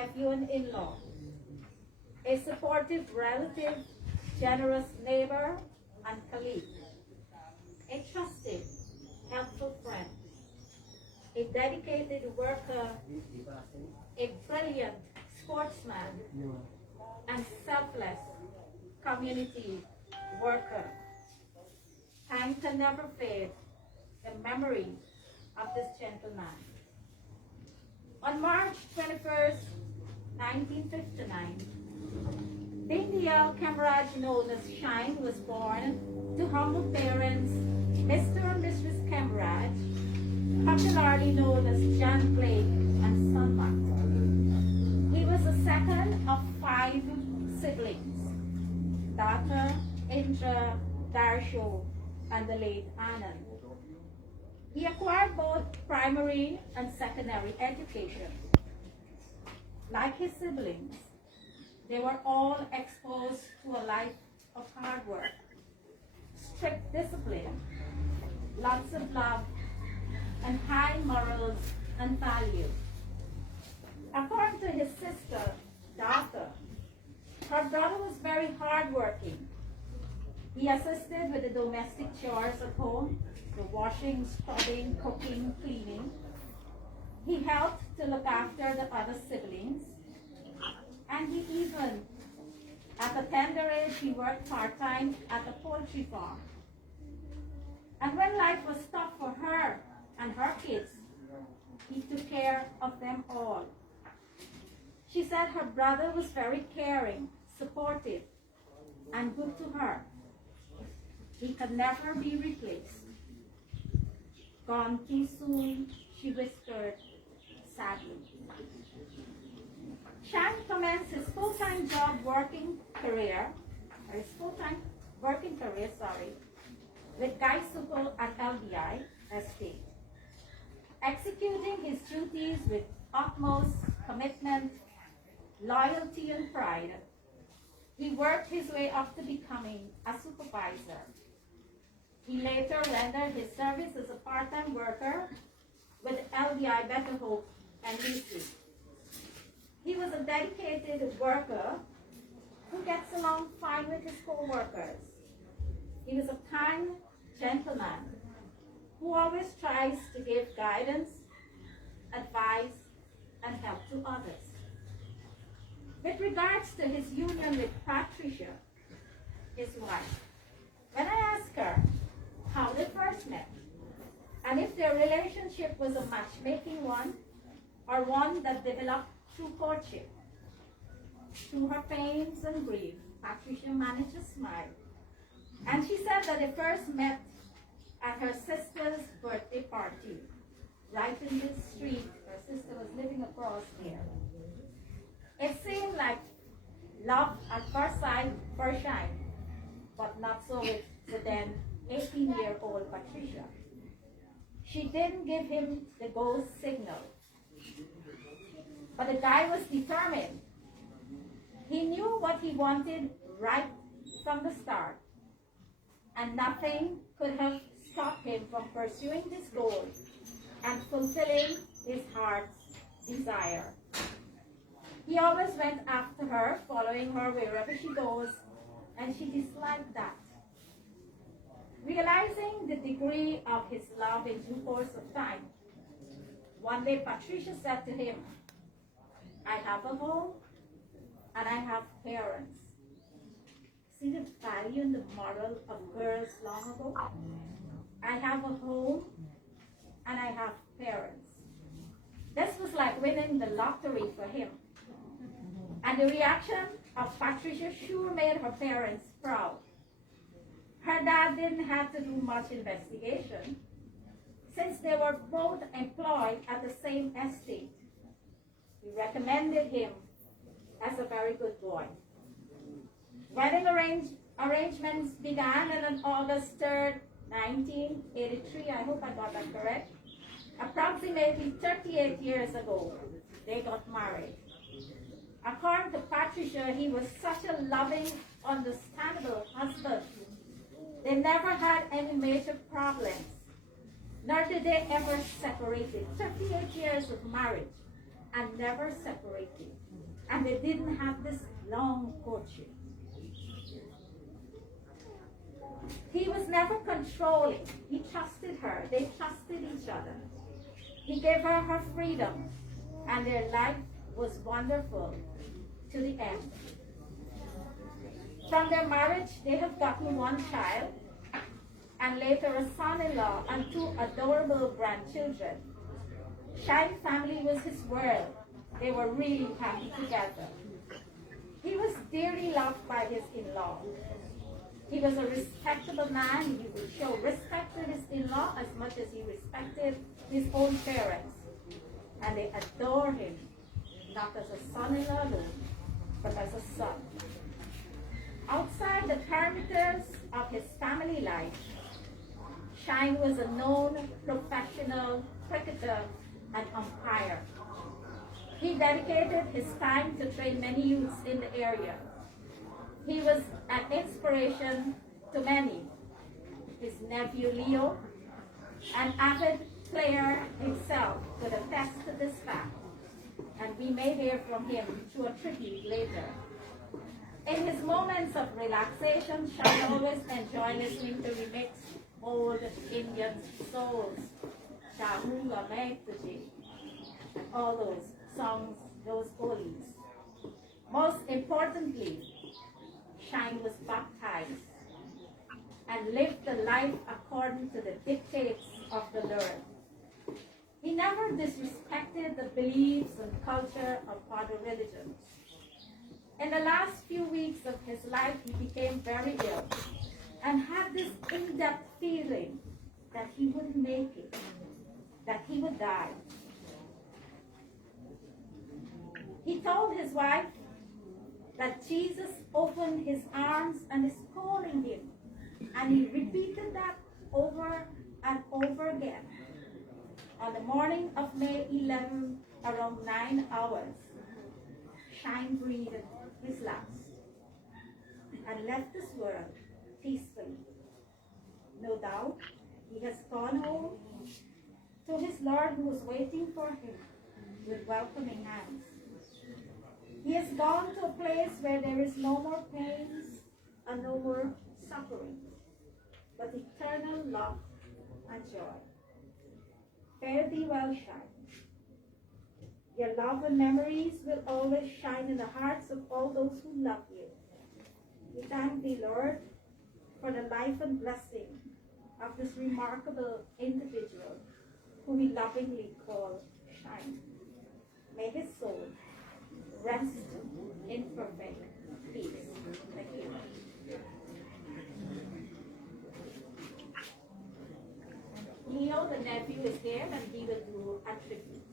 nephew and in-law, a supportive relative, generous neighbor and colleague, a trusted, helpful friend, a dedicated worker, a brilliant sportsman, and selfless community worker. Time can never fade the memory of this gentleman. On March 21st, 1959, Bindiel Camarade known as Shine was born to humble parents, Mr. and Mrs. Camarade, popularly known as John Blake and Son Martin. He was the second of 5 siblings, daughter Indra, Darsho, and the late Anand. He acquired both primary and secondary education. Like his siblings, they were all exposed to a life of hard work, strict discipline, lots of love, and high morals and values. According to his sister, Dartha, her brother was very hardworking. He assisted with the domestic chores at home, the washing, scrubbing, cooking, cleaning. He helped to look after the other siblings, and he even, at a tender age, he worked part-time at a poultry farm. And when life was tough for her and her kids, he took care of them all. She said her brother was very caring, supportive, and good to her. He could never be replaced. Gone too soon, she whispered sadly. Shan commenced his full-time career, with Guy Supple at LBI Estate, executing his duties with utmost commitment, loyalty, and pride. He worked his way up to becoming a supervisor. He later rendered his service as a part-time worker with LBI Better Hope and Lucy. He was a dedicated worker who gets along fine with his co-workers. He was a kind gentleman who always tries to give guidance, advice, and help to others. With regards to his union with Patricia, his wife, when I asked her how they first met, and if their relationship was a matchmaking one, or one that developed through courtship, through her pains and grief, Patricia managed to smile. And she said that they first met at her sister's birthday party, right in this street. Her sister was living across there. It seemed like love at first sight, first shine, but not so with the then 18-year-old Patricia. She didn't give him the go signal. But the guy was determined. He knew what he wanted right from the start, and nothing could have stopped him from pursuing this goal and fulfilling his heart's desire. He always went after her, following her wherever she goes, and she disliked that. Realizing the degree of his love in due course of time, one day Patricia said to him, "I have a home and I have parents." See the value and the moral of girls long ago? I have a home and I have parents. This was like winning the lottery for him. And the reaction of Patricia sure made her parents proud. Her dad didn't have to do much investigation, since they were both employed at the same estate. He recommended him as a very good boy. Wedding arrangements began on August 3rd, 1983. I hope I got that correct. Approximately 38 years ago, they got married. According to Patricia, he was such a loving, understandable husband. They never had any major problems, nor did they ever separate. 38 years of marriage. and never separated. And they didn't have this long courtship. He was never controlling. He trusted her. They trusted each other. He gave her her freedom, and their life was wonderful to the end. From their marriage, they have gotten one child, and later a son-in-law and two adorable grandchildren. Shine family was his world. They were really happy together. He was dearly loved by his in-law. He was a respectable man. He would show respect to his in-law as much as he respected his own parents. And they adore him, not as a son-in-law alone, but as a son. Outside the parameters of his family life, Shine was a known professional cricketer and umpire. He dedicated his time to train many youths in the area. He was an inspiration to many. His nephew Leo, an avid player himself, could attest to this fact, and we may hear from him through a tribute later. In his moments of relaxation, Shine always enjoyed listening to remixed old Indian souls, Shahunga Megtaji, and all those songs, those oldies. Most importantly, Shine was baptized and lived the life according to the dictates of the Lord. He never disrespected the beliefs and culture of other religions. In the last few weeks of his life, he became very ill and had this in-depth feeling that he wouldn't make it, that he would die. He told his wife that Jesus opened his arms and is calling him, and he repeated that over and over again. On the morning of May 11, around 9 hours, Shine breathed his last and left this world peacefully. No doubt, he has gone home to his Lord who is waiting for him with welcoming hands. He has gone to a place where there is no more pains and no more suffering, but eternal love and joy. Fare thee well, Shine. Your love and memories will always shine in the hearts of all those who love you. We thank thee, Lord, for the life and blessing of this remarkable individual who we lovingly call Shine. May his soul rest in perfect peace. Thank you. Leo, the nephew, is here and he will do a tribute.